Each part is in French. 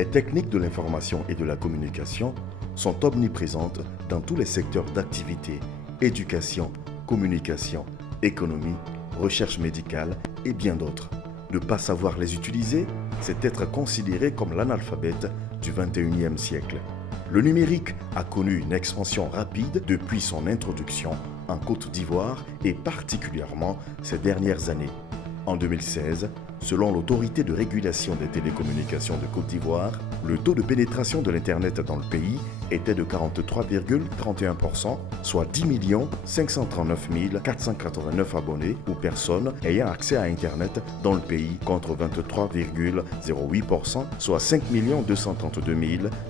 Les techniques de l'information et de la communication sont omniprésentes dans tous les secteurs d'activité, éducation, communication, économie, recherche médicale et bien d'autres. Ne pas savoir les utiliser, c'est être considéré comme l'analphabète du 21e siècle. Le numérique a connu une expansion rapide depuis son introduction en Côte d'Ivoire et particulièrement ces dernières années. En 2016, selon l'autorité de régulation des télécommunications de Côte d'Ivoire, le taux de pénétration de l'Internet dans le pays était de 43,31%, soit 10 539 489 abonnés ou personnes ayant accès à Internet dans le pays contre 23,08%, soit 5 232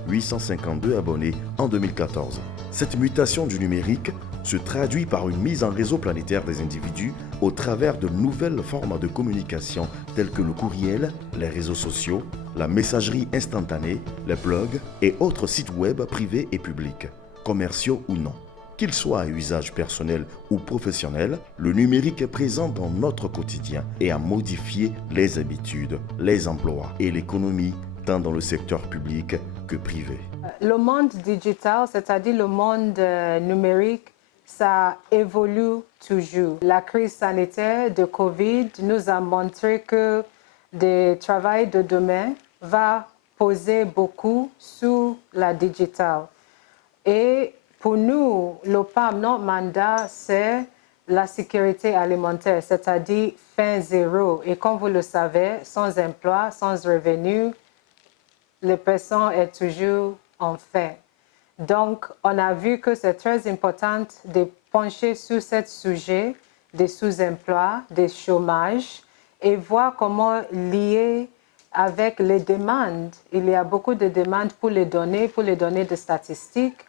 852 abonnés en 2014. Cette mutation du numérique se traduit par une mise en réseau planétaire des individus au travers de nouvelles formes de communication telles que le courriel, les réseaux sociaux, la messagerie instantanée, les blogs et autres sites web privés et publics, commerciaux ou non. Qu'ils soient à usage personnel ou professionnel, le numérique est présent dans notre quotidien et a modifié les habitudes, les emplois et l'économie, tant dans le secteur public que privé. Le monde digital, c'est-à-dire le monde numérique, ça évolue toujours. La crise sanitaire de Covid nous a montré que le travail de demain va poser beaucoup sur la digital. Et pour nous, le PAM, notre mandat, c'est la sécurité alimentaire, c'est-à-dire fin zéro. Et comme vous le savez, sans emploi, sans revenu, la personne est toujours en faim. Donc, on a vu que c'est très important de pencher sur ce sujet des sous-emplois, des chômages et voir comment lier avec les demandes. Il y a beaucoup de demandes pour les données de statistiques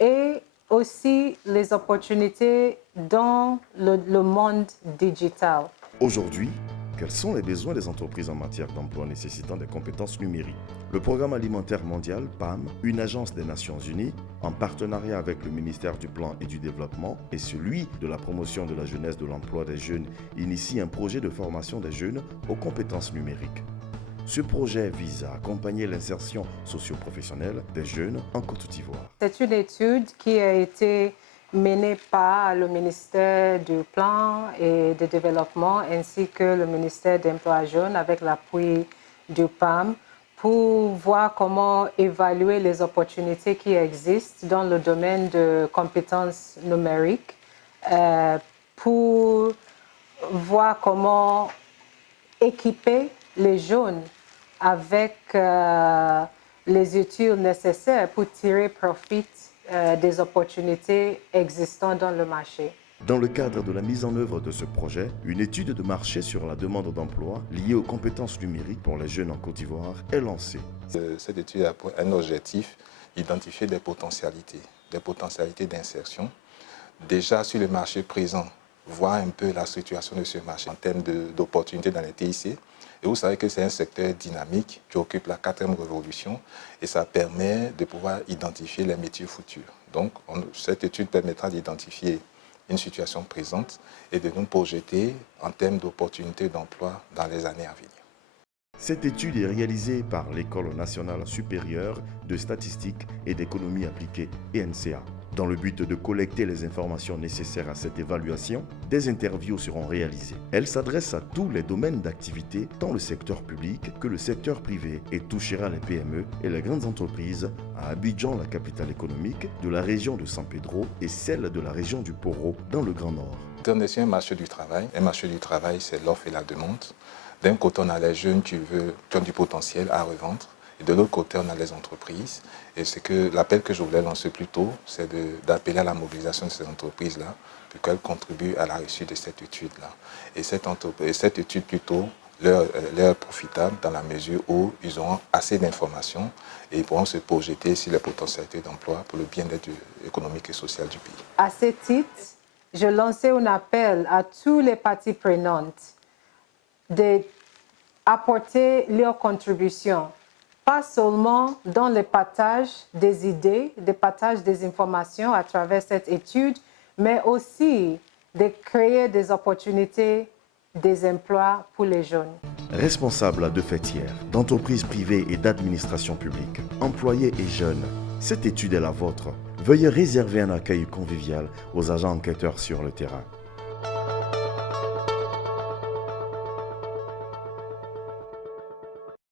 et aussi les opportunités dans le monde digital. Aujourd'hui, quels sont les besoins des entreprises en matière d'emploi nécessitant des compétences numériques? Le Programme alimentaire mondial, PAM, une agence des Nations Unies, en partenariat avec le ministère du Plan et du Développement et celui de la promotion de la jeunesse de l'emploi des jeunes, initie un projet de formation des jeunes aux compétences numériques. Ce projet vise à accompagner l'insertion socio-professionnelle des jeunes en Côte d'Ivoire. C'est une étude qui a été menée par le ministère du Plan et du Développement ainsi que le ministère d'Emploi jeune avec l'appui du PAM pour voir comment évaluer les opportunités qui existent dans le domaine de compétences numériques, pour voir comment équiper les jeunes avec les outils nécessaires pour tirer profit des opportunités existantes dans le marché. Dans le cadre de la mise en œuvre de ce projet, une étude de marché sur la demande d'emploi liée aux compétences numériques pour les jeunes en Côte d'Ivoire est lancée. Cette étude a pour un objectif, identifier des potentialités d'insertion. Déjà sur le marché présent, voir un peu la situation de ce marché en termes d'opportunités dans les TIC. Et vous savez que c'est un secteur dynamique qui occupe la 4e révolution et ça permet de pouvoir identifier les métiers futurs. Donc cette étude permettra d'identifier une situation présente et de nous projeter en termes d'opportunités d'emploi dans les années à venir. Cette étude est réalisée par l'École nationale supérieure de statistique et d'économie appliquée, ENCA. Dans le but de collecter les informations nécessaires à cette évaluation, des interviews seront réalisées. Elle s'adresse à tous les domaines d'activité, tant le secteur public que le secteur privé, et touchera les PME et les grandes entreprises à Abidjan, la capitale économique, de la région de San Pedro et celle de la région du Poro, dans le Grand Nord. On est sur un marché du travail. Un marché du travail, c'est l'offre et la demande. D'un côté, on a les jeunes qui ont du potentiel à revendre. Et de l'autre côté, on a les entreprises. Et c'est que l'appel que je voulais lancer plus tôt, c'est d'appeler à la mobilisation de ces entreprises-là pour qu'elles contribuent à la réussite de cette étude-là. Et cette étude, plutôt, leur est profitable dans la mesure où ils auront assez d'informations et ils pourront se projeter sur les potentialités d'emploi pour le bien-être économique et social du pays. À ce titre, je lançais un appel à tous les parties prenantes d'apporter leur contribution, pas seulement dans le partage des idées, le partage des informations à travers cette étude, mais aussi de créer des opportunités, des emplois pour les jeunes. responsables de faits tiers, d'entreprises privées et d'administration publique, employés et jeunes. Cette étude est la vôtre. Veuillez réserver un accueil convivial aux agents enquêteurs sur le terrain.